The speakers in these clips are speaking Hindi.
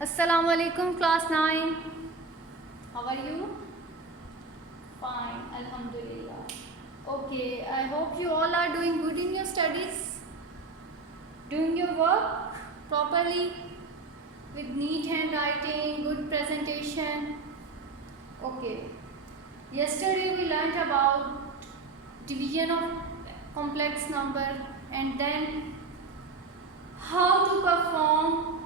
Assalamualaikum class 9. How are you? Fine, alhamdulillah. Okay, I hope you all are doing good in your studies, doing your work properly with neat handwriting, good presentation. Okay, yesterday we learnt about division of complex number and then how to perform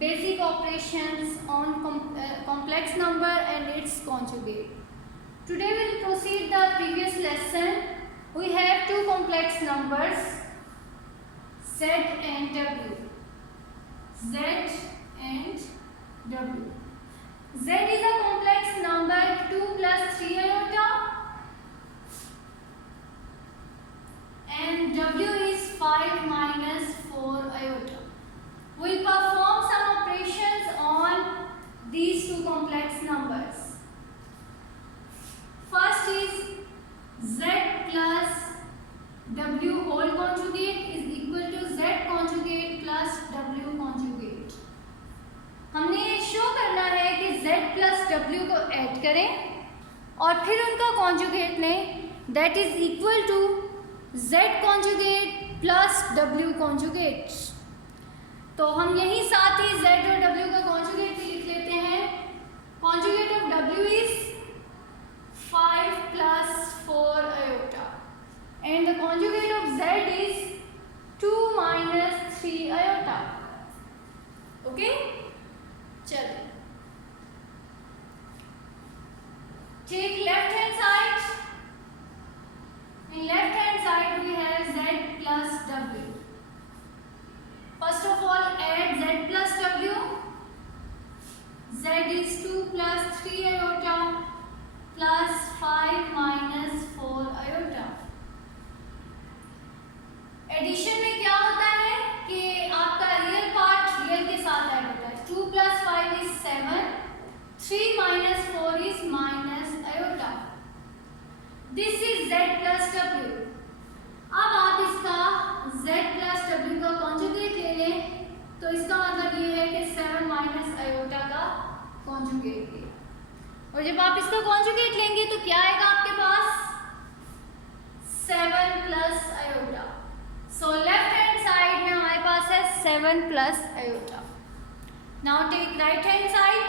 basic operations on complex number and its conjugate. Today we will proceed the previous lesson. We have two complex numbers, Z and W. Z and W. Z is a complex number 2 plus 3 iota and W is 5 minus 4 iota. We will perform some operations on these two complex numbers. First is Z plus W whole conjugate is equal to Z conjugate plus W conjugate. हमने ये शो करना है कि Z plus W को ऐड करें और फिर उनका कॉन्जुगेट लें, that is equal to Z conjugate plus W conjugate. तो हम यही साथ ही Z और W का कॉन्जुगेट भी लिख लेते हैं. Conjugate of W is 5 plus 4 iota and the conjugate of Z is 2 minus 3 iota. Okay? चलिए. Take left hand side. In left hand side we have Z plus W. First of all add Z plus W. Z is 2 plus 3 iota plus 5 minus 4 iota. Addition में क्या होता है कि आपका रियल पार्ट रियल के साथ ऐड होता है. 2 plus 5 is 7. 3 minus 4 is minus iota. This is Z plus W. अब आप इसका Z plus W का कॉन्जुगेट ले लें तो इसका मतलब ये है कि 7 माइनस आयोटा का कॉन्जुगेट ले. और जब आप इसका कॉन्जुगेट लेंगे तो क्या आएगा आपके पास? 7 plus iota. So left hand side में हमारे पास है 7 plus iota. Now take right hand side.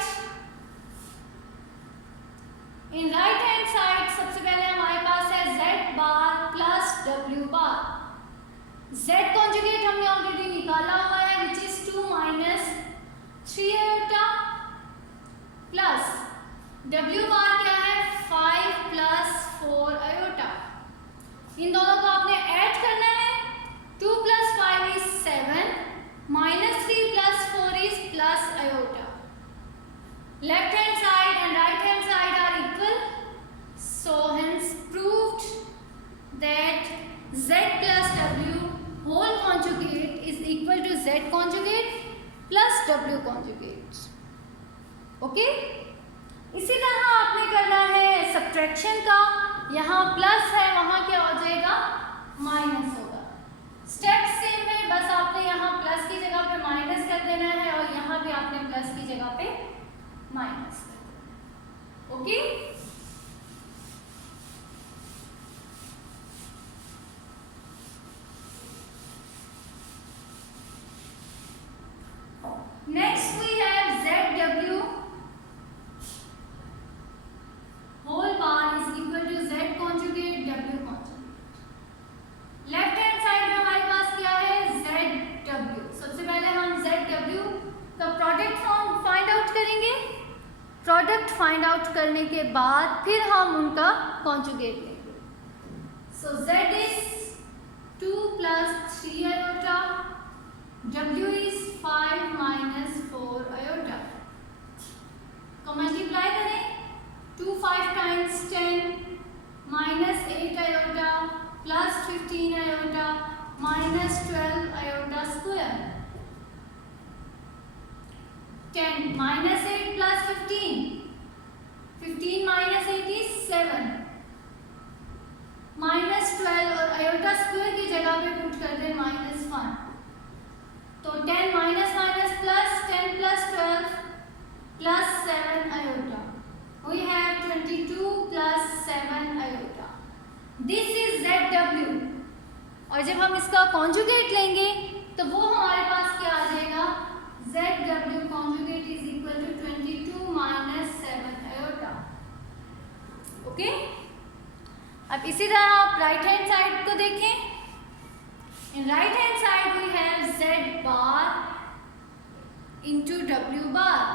In right hand side सबसे पहले हमारे पास है Z bar plus W bar. Z conjugate हमने ऑलरेडी निकाला हुआ है which is 2 minus 3 iota plus W bar क्या है 5 प्लस 4 आयोटा. इन दोनों को आपने ऐड करना है. 2 plus 5 is 7 minus 3 plus 4 is plus iota. Left hand side and right hand side are equal, so hence proved that Z plus W whole conjugate is equal to Z conjugate plus W conjugate. Okay? इसी तरह आपने करना है सब्ट्रैक्शन का. यहाँ प्लस है, वहाँ क्या हो जाएगा? माइनस होगा. स्टेप सेम है, बस आपने यहाँ प्लस की जगह पे माइनस कर देना है और यहाँ भी आपने प्लस की जगह पे माइनस कर देना. Okay? Next we have ZW whole bar is equal to Z conjugate W conjugate. Left hand side में हमारे पास क्या है? ZW. सबसे पहले हम ZW का प्रोडक्ट फॉर्म फाइंड आउट करेंगे. प्रोडक्ट फाइंड आउट करने के बाद फिर हम उनका कॉन्जुगेट लेंगे. सो Z is 2 plus 3 iota. W is 5 minus 4 iota. को मल्टीप्लाई करें. 2 5 times 10 minus 8 iota plus 15 iota minus 12 iota square. 10 minus 8 plus 15. 15 minus 8 is 7. minus 12 और iota square की जगह पे पुट कर दें minus 1. तो 10 minus minus plus 10 plus 12 7 iota. This is ZW। और जब हम इसका कॉन्जुगेट लेंगे तो वो हमारे पास क्या आ जाएगा, ZW conjugate is equal to 22 minus 7 iota. Okay, अब इसी तरह आप राइट हैंड साइड को देखें। In right hand side we have Z bar into W bar.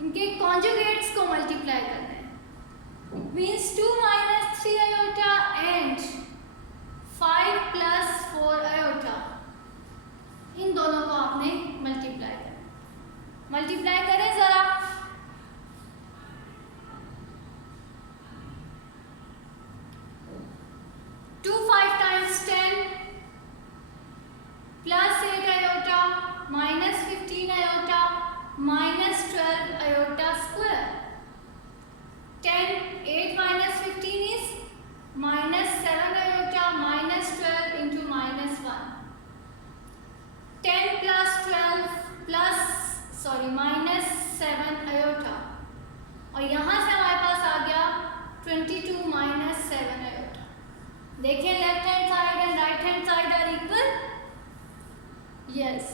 इनके कॉन्जुगेट्स को मल्टीप्लाई करना है। It means 2 minus 3 iota and 5 plus 4 iota. इन दोनों को आपने मल्टीप्लाई करना। मल्टीप्लाई करें जरा। 2 5 times 10 plus 8 iota minus 15 iota minus 12 iota square. 10 8 minus 15 is minus 7 iota minus 12 into minus 1। 10 plus 12 plus minus 7 iota, और यहाँ से हमारे पास आ गया 22 माइनस 7 आयोटा। देखिए left hand side and right hand side are equal. Yes,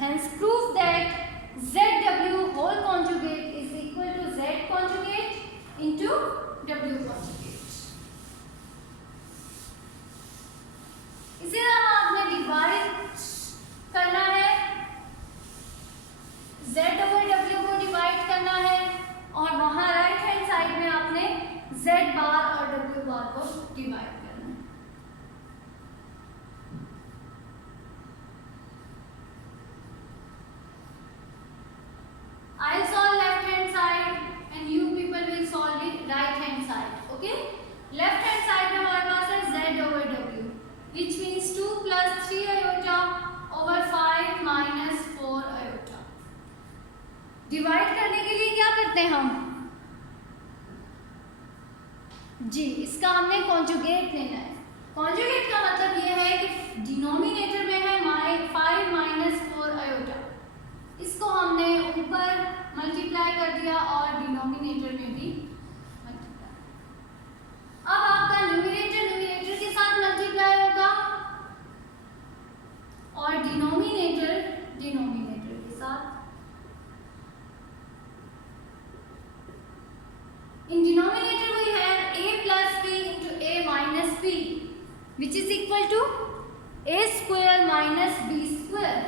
hence prove that ZW whole conjugate is equal to Z conjugate into W conjugate। इसी तरह आपने डिवाइड करना है, Z over W को डिवाइड करना है, और वहां राइट हैंड साइड में आपने Z बार और W बार को डिवाइड करना है। I'll solve left hand side and you people will solve the right hand side. Okay? Left hand side में हमारे पास है Z over W, which means 2 plus 3 iota over 5 minus 4 iota. Divide करने के लिए क्या करते हैं हम जी, इसका हमने कॉन्जुगेट लेना है। कॉन्जुगेट का मतलब ये है कि डिनोमिनेटर में है 5 माइनस 4 आयोटा, इसको हमने ऊपर मल्टीप्लाई कर दिया और डिनोमिनेटर में भी मल्टीप्लाई। अब आपका न्यूमरेटर के साथ मल्टीप्लाई होगा और डिनोमिनेटर के साथ। In denominator we have a plus b into a minus b, which is equal to a square minus b square।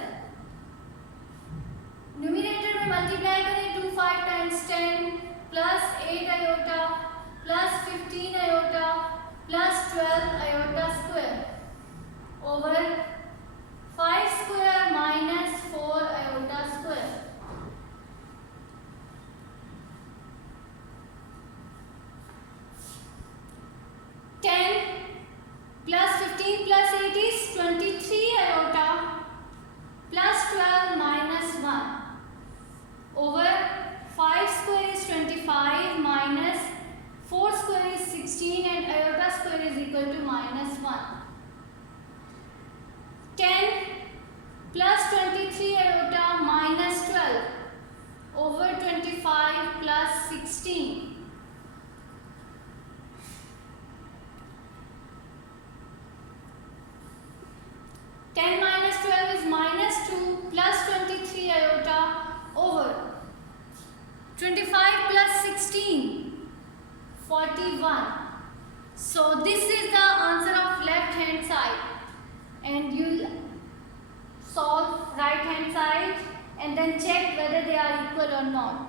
Numerator में मल्टीप्लाई करें 2 5 times 10 plus 8 iota plus 15 iota plus 12 iota square over 5 square minus 4 iota square. Plus 15 plus 8 is 23 iota plus 12 minus 1 over 5 square is 25 minus 4 square is 16 and iota square is equal to minus 1. 10 plus 23 iota minus 12 over 25 plus 16. 10 minus 12 is minus 2 plus 23 iota over 25 plus 16, 41. So this is the answer of left hand side, and you'll solve right hand side and then check whether they are equal or not.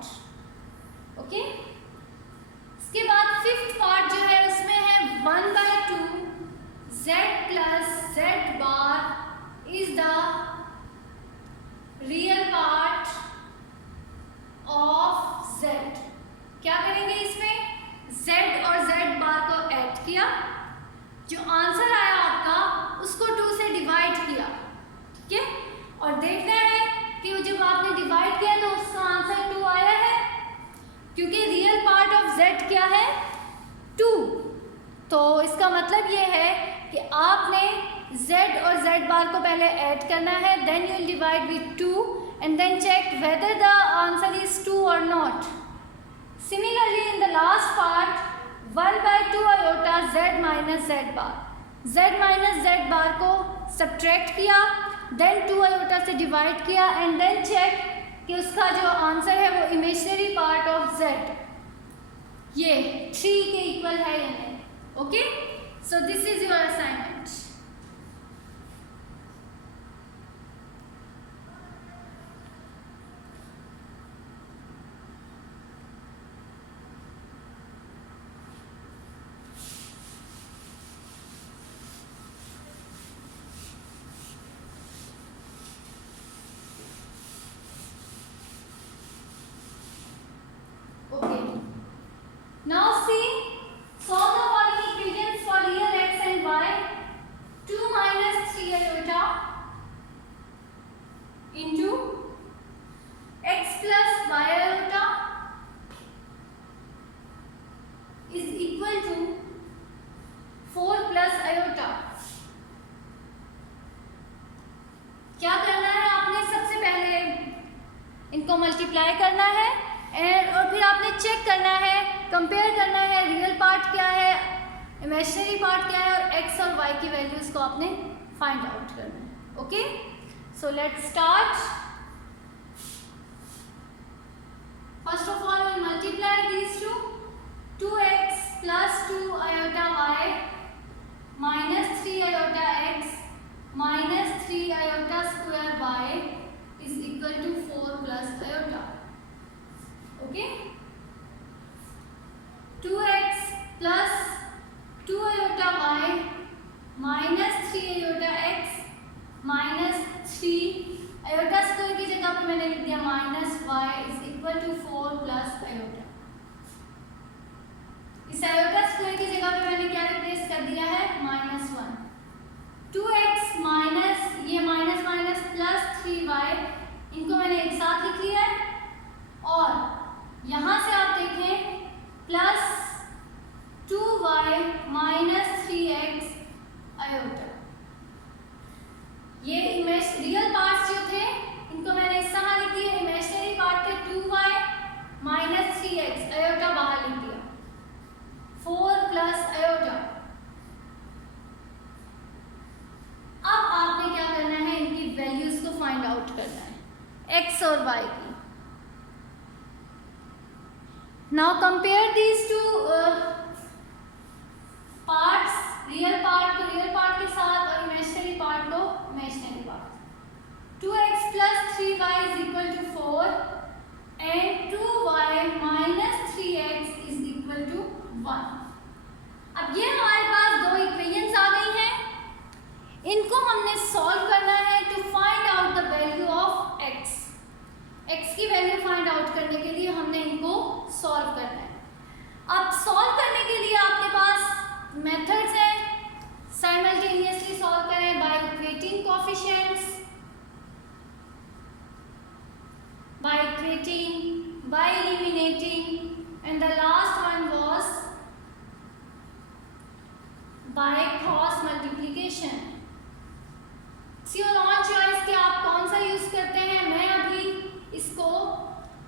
Okay? इसके बाद फिफ्थ पार्ट जो है उसमें है 1/2 z plus z bar is the real part of z। क्या करेंगे इसमें, z और z बार को ऐड किया, जो आंसर आया आपका उसको 2 से डिवाइड किया, ठीक है, और देखना है कि जब आपने डिवाइड किया तो उसका आंसर 2 आया है, क्योंकि रियल पार्ट ऑफ z क्या है 2। तो इसका मतलब ये है कि आपने z और z बार को पहले ऐड करना है, then you will divide with 2 and then check whether the answer is 2 or not. Similarly, in the last part 1/2 iota z minus Z bar, z minus Z bar को सब्ट्रैक्ट किया, देन 2 आयोटा से डिवाइड किया एंड देन चेक कि उसका जो आंसर है वो इमेजिनरी पार्ट ऑफ z ये 3 के इक्वल है या नहीं. Okay, so this is your assignment. Now see, solve the following equations for real x and y. 2 minus 3 iota into x plus y iota is equal to 4 plus iota. क्या करना है आपने? सबसे पहले इनको मल्टीप्लाई करना है और फिर आपने चेक करना है, कंपेयर करना है, रियल पार्ट क्या है, इमेजिनरी पार्ट क्या है, और x और y की वैल्यूज को आपने फाइंड आउट करना है. Okay, so let's start. First of all will multiply these two. 2x plus 2 iota y minus 3 iota x minus 3 iota square y is equal to 4 plus iota. Okay, 2x plus 2 iota y minus 3 iota x minus 3 iota square की जगह पे मैंने लिख दिया minus y is equal to 4 plus iota. इस iota square की जगह पे मैंने क्या रिप्लेस कर दिया है? -1. 2x माइनस ये माइनस माइनस प्लस 3y, इनको मैंने एक साथ लिख लिया है और यहाँ से आप देखें plus 2y minus 3x iota. ये रियल पार्ट्स जो थे इनको मैंने इस तरह लिख दिया. इमेजिनरी पार्ट थे 2y माइनस 3x आयोटा बाहर लिख दिया, 4 प्लस आयोटा. अब आपने क्या करना है? इनकी वैल्यूज को फाइंड आउट करना है, x और y की. Now compare these two parts, real part को real part के साथ और imaginary part को imaginary part. 2x plus 3y is equal to 4 and 2y minus 3x is equal to 1. अब ये हमारे पास दो इक्वेशंस आ गई हैं, इनको हमने सॉल्व करना है to find out the value of x. x की वैल्यू फाइंड आउट करने के लिए हमने इनको सॉल्व करना है. अब सॉल्व करने के लिए आपके पास मेथड्स हैं. साइमल्टेनियसली सॉल्व करें by equating coefficients, by equating, by eliminating and the last one was by cross multiplication. Your own choice कि आप कौन सा यूज करते हैं. मैं अभी इसको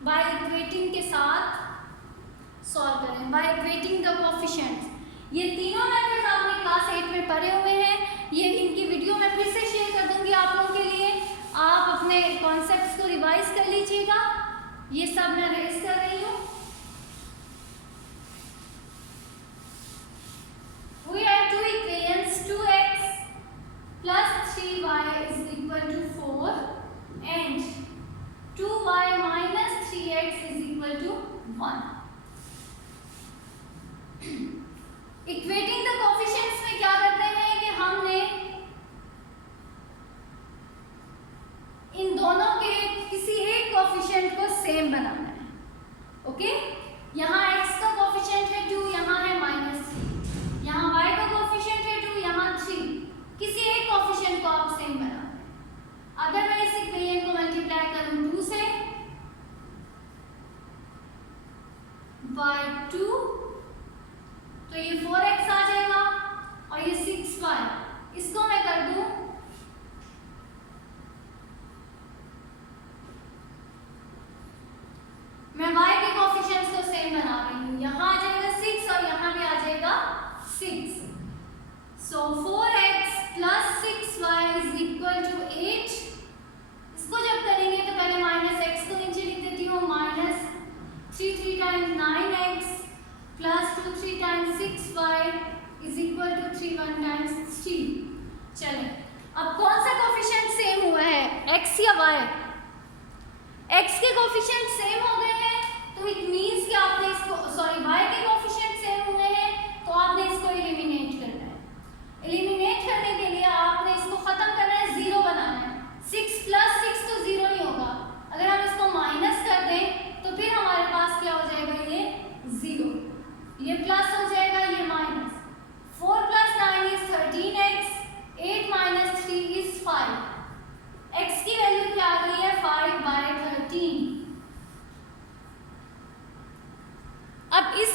बाय इक्वेटिंग के साथ सॉल्व करें, बाय इक्वेटिंग द कोएफिशिएंट्स. ये तीनों मेथड्स आपने क्लास 8 में पढ़े हुए हैं. ये इनकी वीडियो मैं फिर से शेयर कर दूंगी आप लोगों के लिए. आप अपने कॉन्सेप्ट्स को रिवाइज कर लीजिएगा. ये सब मैं रेज कर रही हूँ. We have two equations, 2x plus 3y is equal to 4 and 2y minus 3x is equal to 1. Equating the coefficients में क्या करते हैं कि हमने इन दोनों के किसी एक कोएफिशिएंट को सेम बनाना है. ओके, यहाँ x का कोएफिशिएंट है 2, यहाँ है -3, यहाँ y का कोएफिशिएंट है 2, यहाँ 3. किसी एक कोएफिशिएंट को आप सेम बनाना है. अगर मैं इस इक्वेशन को मल्टीप्लाई करूँ 2 से by 2 तो ये 4x आ जाएगा और ये 6y. इसको मैं कर दूं मैं y के कोएफिशिएंट्स को सेम बना रही हूँ. यहाँ आ जाएगा 6 और यहाँ भी आ जाएगा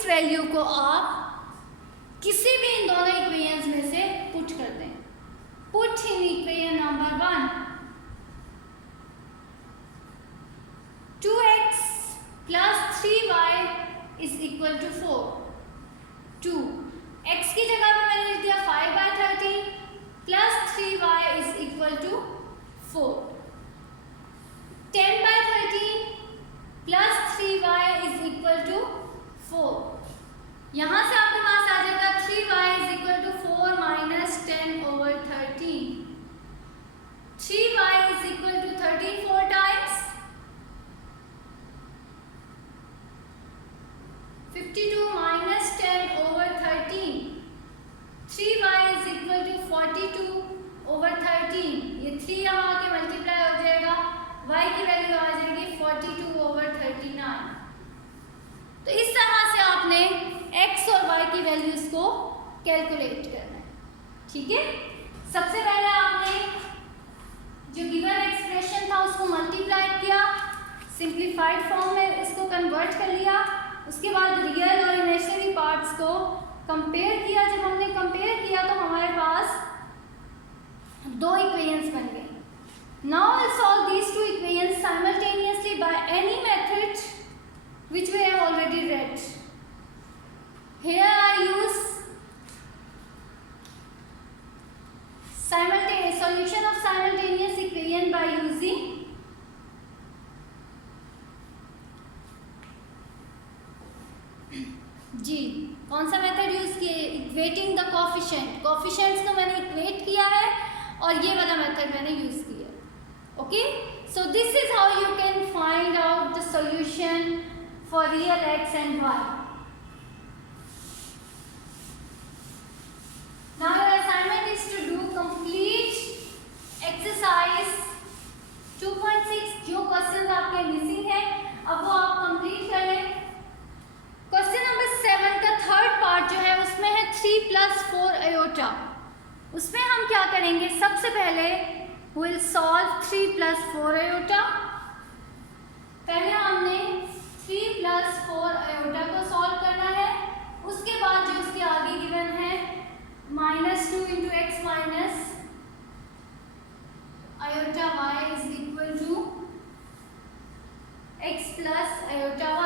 इस वैल्यू को आप किसी भी इन दोनों इक्वेशंस में से पुट कर दें। Put in equation number 1 2x plus 3y is equal to 4। 2 x की जगह पे मैंने लिख दिया 5/13 plus 3y is equal to 4। 10/13 plus 3y is equal to 4। यहाँ से आपके पास आ जाएगा 3y is equal to 4 minus 10/13। 3y is equal to 13 4 times 52 minus 10/13। 3y is equal to 42/13। ये 3 यहाँ आके मल्टीप्लाई हो जाएगा, y की वैल्यू आ जाएगी 42/39। तो इस तरह से आपने x और y की वैल्यूज को कैलकुलेट करना है। ठीक है, सबसे पहले आपने जो गिवन एक्सप्रेशन था उसको मल्टीप्लाई किया, सिंप्लीफाइड फॉर्म में इसको कन्वर्ट कर लिया। उसके बाद रियल और इमेजिनरी पार्ट्स को कंपेयर किया। जब हमने कंपेयर किया तो हमारे पास दो इक्वेशंस बन गए। Now I'll solve these two equations simultaneously by any method which we have already read. Here I use solution of simultaneous equation by using जी कौन सा मेथड यूज किए, इक्वेटिंग द कोफिशिएंट। कोफिशिएंट्स को मैंने इक्वेट किया है और ये वाला मेथड मैंने यूज किया। Okay, so this is how you can find out the solution for real x and y. Now your assignment is to do complete exercise 2.6। जो क्वेश्चन आपके मिसिंग है अब वो आप कंप्लीट कर लें। क्वेश्चन नंबर 7 का थर्ड पार्ट जो है उसमें है 3 + 4 आयोटा। उसमें हम क्या करेंगे, सबसे पहले विल सॉल्व 3 + 4 आयोटा। पहले हमने 3 + 4 आयोटा को सॉल्व करना है। उसके बाद जो उसके आगे गिवन है -2 × x minus iota y is equal to x plus iota y।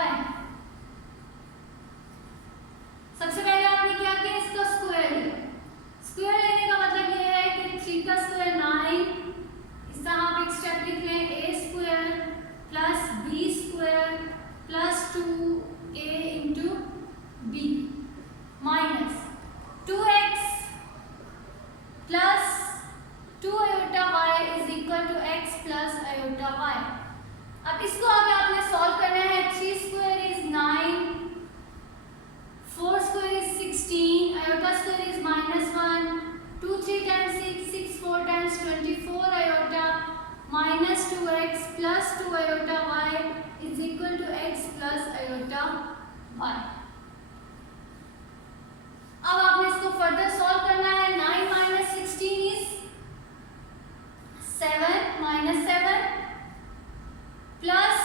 सबसे पहले आपने क्या किया, इसका स्क्वायर लिया। स्क्वायर लेने का मतलब ये है कि 3 का स्क्वायर 9, इस तरह आप एक स्टेप लिख लें, a² plus b² plus 2a × b minus 2x plus 2 iota y is equal to x plus iota y। अब इसको आगे आपने सॉल्व करना है। 3² is 9, 4² is 16, iota square is -1, 2 3 times 6, 6 4 times 24 iota minus 2x plus 2 iota y is equal to x plus iota y। अब आपने इसको फर्दर सॉल्व करना है। 9 minus 16 is 7 minus 7 प्लस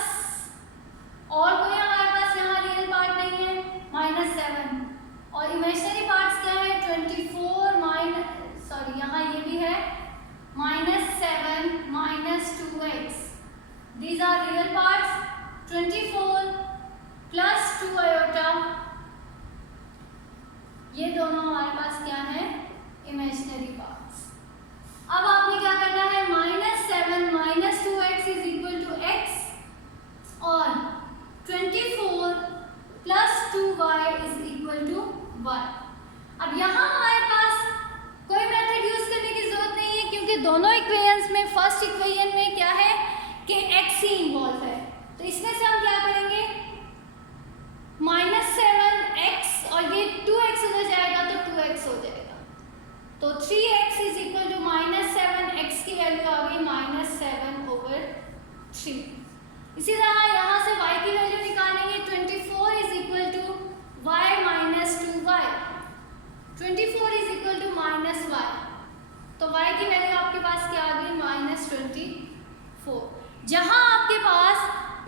और कोई हमारे पास यहाँ रियल पार्ट नहीं है -7 और इमेजिनरी पार्ट्स क्या है 24 माइनस यहाँ ये भी है -7 - 2x। These are real parts. 24 plus 2 iota, ये दोनों हमारे पास क्या है इमेजिनरी पार्ट्स। अब आपने क्या करना है, -7 - 2x is equal to x और 24 plus 2y is equal to 1। अब यहाँ हमारे पास कोई मेथड यूज करने की जरूरत नहीं है क्योंकि दोनों इक्वेशंस में फर्स्ट इक्वेशन में क्या है कि x ही इन्वॉल्व है। तो इसमें से हम क्या करेंगे, -7x और ये 2x उधर जाएगा तो 2x हो जाएगा। तो 3x is equal to -7x की वैल्यू आ गई -7/3। इसी तरह यहाँ से y की वैल्यू निकालेंगे। 24 is equal to y - 2y। 24 is equal to -y, तो y की वैल्यू आपके पास क्या आ गई -24। जहाँ आपके पास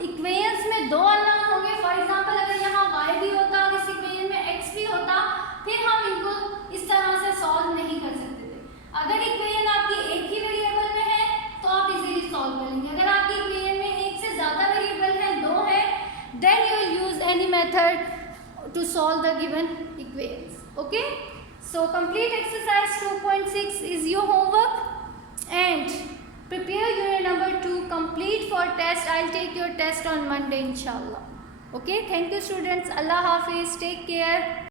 इक्वेशंस में दो अननोन होंगे, फॉर एग्जांपल अगर यहाँ y भी होता इस equation any method to solve the given equations. Okay, so complete exercise 2.6 is your homework, and prepare unit number 2 complete for test. I'll take your test on Monday inshallah. Okay, thank you students. Allah Hafiz, take care.